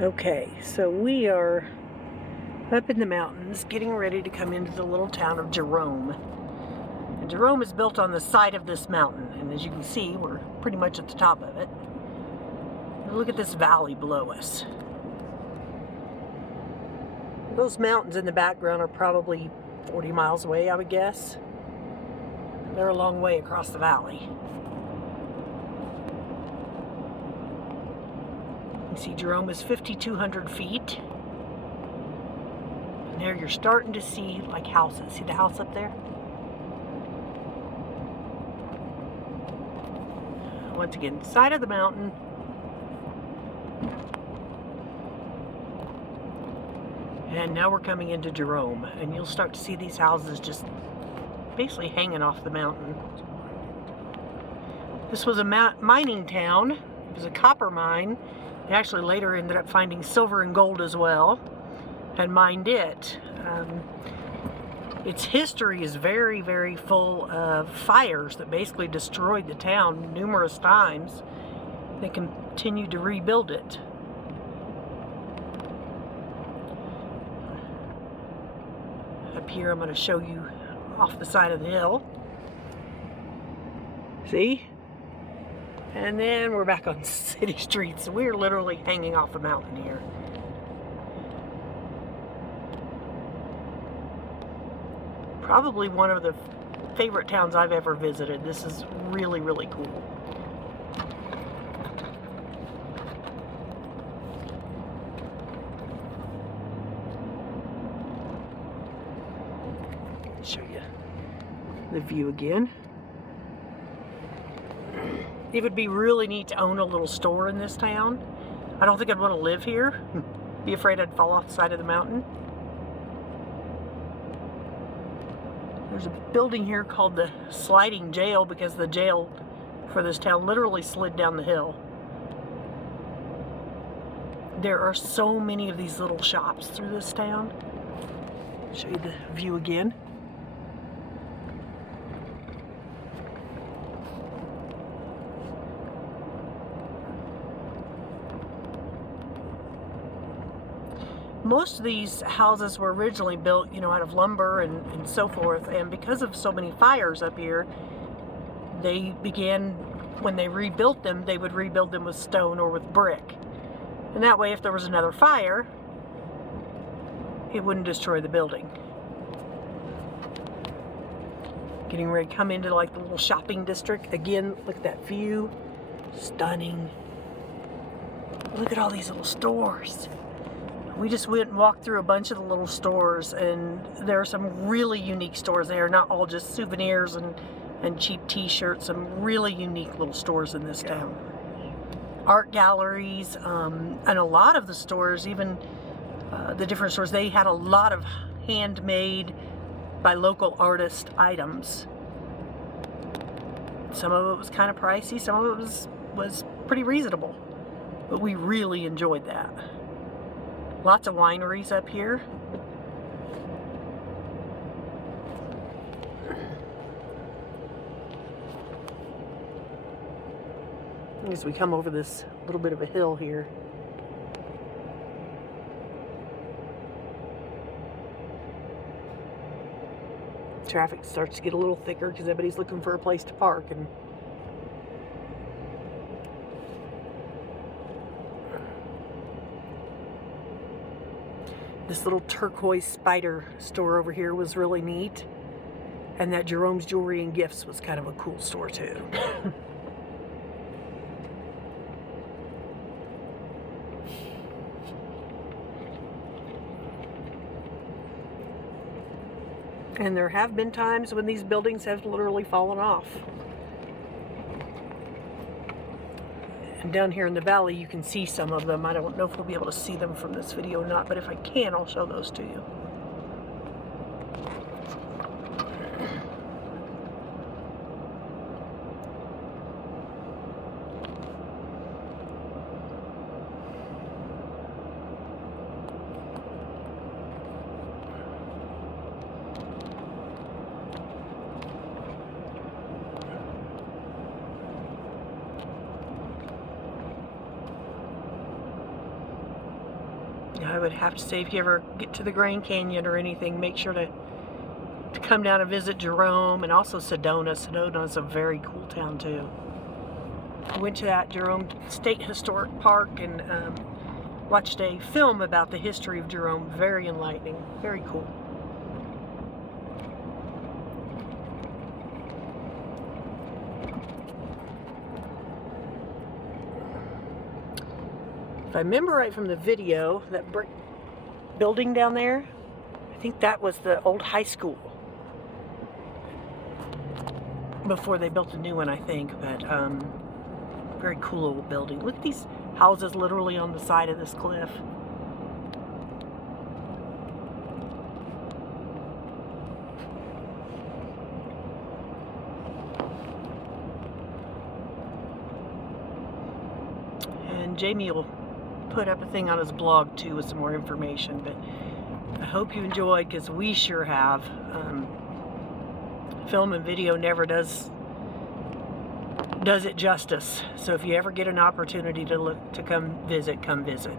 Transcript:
Okay, so we are up in the mountains getting ready to come into the little town of Jerome. And Jerome is built on the side of this mountain, and as you can see, we're pretty much at the top of it. And look at this valley below us. Those mountains in the background are probably 40 miles away, I would guess. They're a long way across the valley. You see Jerome is 5,200 feet. And there you're starting to see like houses. See the house up there? Once again, side of the mountain. And now we're coming into Jerome, and you'll start to see these houses just basically hanging off the mountain. This was a mining town. It was a copper mine. They actually later ended up finding silver and gold as well and mined it. Its history is very, very full of fires that basically destroyed the town numerous times. They continued to rebuild it. Up here, I'm going to show you off the side of the hill. See? And then we're back on city streets. So we're literally hanging off a mountain here. Probably one of the favorite towns I've ever visited. This is really, really cool. Show you the view again. It would be really neat to own a little store in this town. I don't think I'd want to live here. Be afraid I'd fall off the side of the mountain. There's a building here called the Sliding Jail because the jail for this town literally slid down the hill. There are so many of these little shops through this town. Show you the view again. Most of these houses were originally built, out of lumber and so forth, and because of so many fires up here, they began, when they rebuilt them, they would rebuild them with stone or with brick. And that way, if there was another fire, it wouldn't destroy the building. Getting ready to come into like the little shopping district. Again, look at that view. Stunning. Look at all these little stores. We just went and walked through a bunch of the little stores, and there are some really unique stores there, not all just souvenirs and cheap t-shirts, some really unique little stores in this town. Art galleries, and a lot of the stores, even the different stores, they had a lot of handmade by local artist items. Some of it was kind of pricey, some of it was pretty reasonable, but we really enjoyed that. Lots of wineries up here. As we come over this little bit of a hill here. Traffic starts to get a little thicker because everybody's looking for a place to park. And this little turquoise spider store over here was really neat. And that Jerome's Jewelry and Gifts was kind of a cool store too. And there have been times when these buildings have literally fallen off. And down here in the valley, you can see some of them. I don't know if we'll be able to see them from this video or not, but if I can, I'll show those to you. I would have to say, if you ever get to the Grand Canyon or anything, make sure to come down and visit Jerome, and also Sedona. Sedona is a very cool town too. I went to that Jerome State Historic Park and watched a film about the history of Jerome. Very enlightening, very cool. If I remember right from the video, that brick building down there, I think that was the old high school before they built a new one, I think. But very cool old building. Look at these houses literally on the side of this cliff. And Jamie will put up a thing on his blog too with some more information. But I hope you enjoyed, because we sure have. Film and video never does it justice. So if you ever get an opportunity to come visit, come visit.